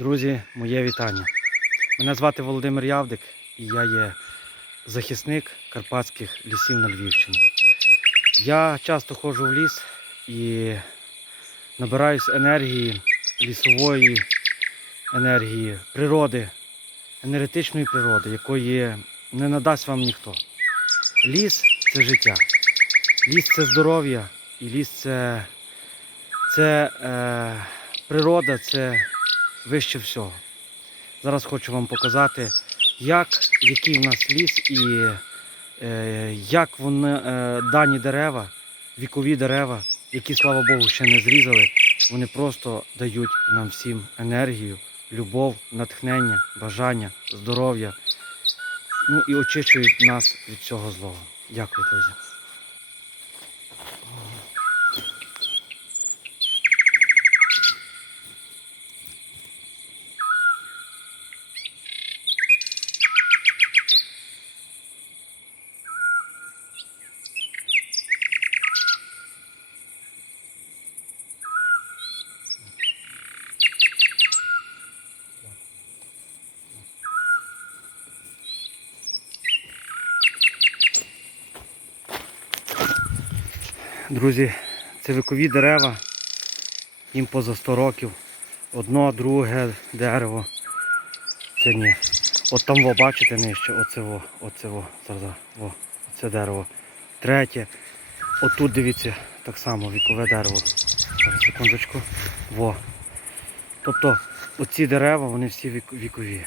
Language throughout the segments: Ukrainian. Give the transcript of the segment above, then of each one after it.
Друзі, моє вітання. Мене звати Володимир Явдик і я є захисник карпатських лісів на Львівщині. Я часто ходжу в ліс і набираюсь енергії, лісової енергії, природи, енергетичної природи, якої не надасть вам ніхто. Ліс це життя, ліс це здоров'я, і ліс це, це е, природа, це вище всього. Зараз хочу вам показати, як, який в нас ліс і е, як вони, е, дані дерева, вікові дерева, які, слава Богу, ще не зрізали, вони просто дають нам всім енергію, любов, натхнення, бажання, здоров'я. Ну і очищують нас від цього злого. Дякую, друзі. Друзі, це вікові дерева, їм поза 100 років. Одно, друге дерево. Це ні. От там во, бачите нижче, оце во, оце во, зараз, во, оце дерево. Третє. Отут дивіться, так само вікове дерево. Зараз, секундочку. Во. Тобто оці дерева, вони всі вік- вікові.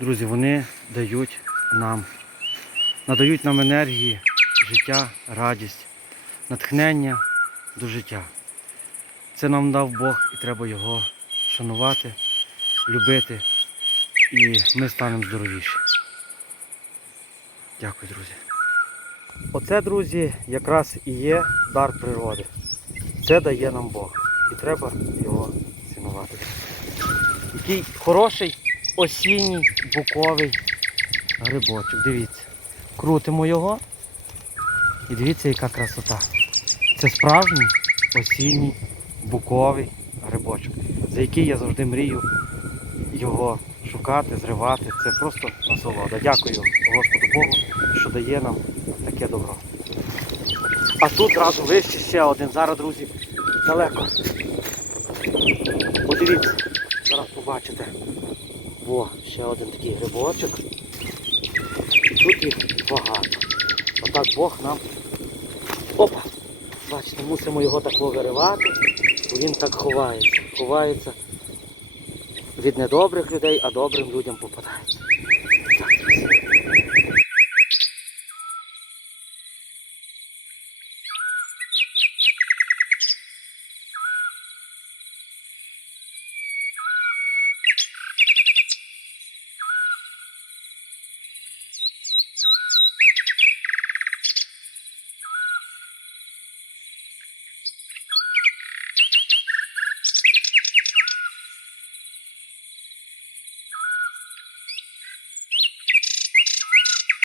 Друзі, вони дають нам, надають нам енергії, життя, радість, натхнення до життя. Це нам дав Бог і треба його шанувати, любити, і ми станемо здоровіші. Дякую, друзі. Оце, друзі, якраз і є дар природи. Це дає нам Бог. І треба його цінувати. Який хороший осінній буковий грибочок. Дивіться. Крутимо його. І дивіться, яка красота. Це справжній осінній буковий грибочок, за який я завжди мрію його шукати, зривати. Це просто насолода. Дякую Господу Богу, що дає нам таке добро. А тут разу вище ще один. Зараз, друзі, далеко. Подивіться, зараз побачите. Во, ще один такий грибочок. І тут їх багато. Отак Бог нам. Опа! Бачите, мусимо його так виривати, бо він так ховається. Ховається від недобрих людей, а добрим людям попадає.